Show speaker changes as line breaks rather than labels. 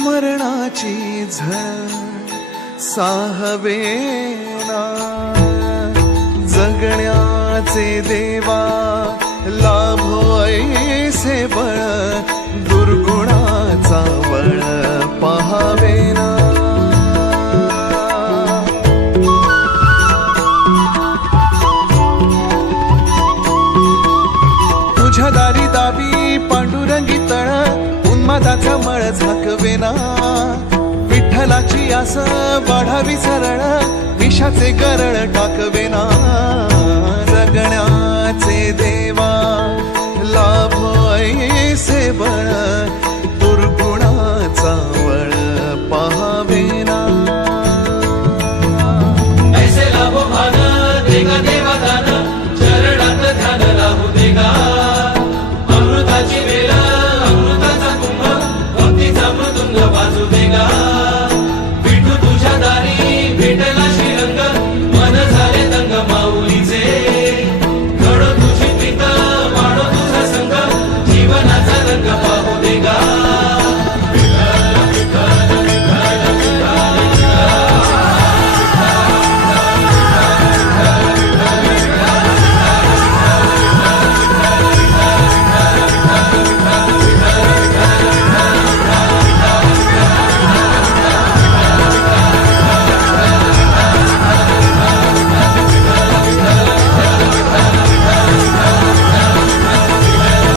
मरणाची झळ साहवेना जगण्याचे देवा लाभो ऐसे बळ दुर्गुणाचा बळ पहावेना तुझ्या दारी दाबी पांडुरंगी तळ मदाचा मळ झाकवेना. विठ्ठलाची आस वाढा विसरण विषाचे गरळ टाकवेना. जगण्याचे देवा लाभ ऐसे बळ दुर्गुणाचा वळ पहावेना. ऐसे लाभो भान वाजू देगा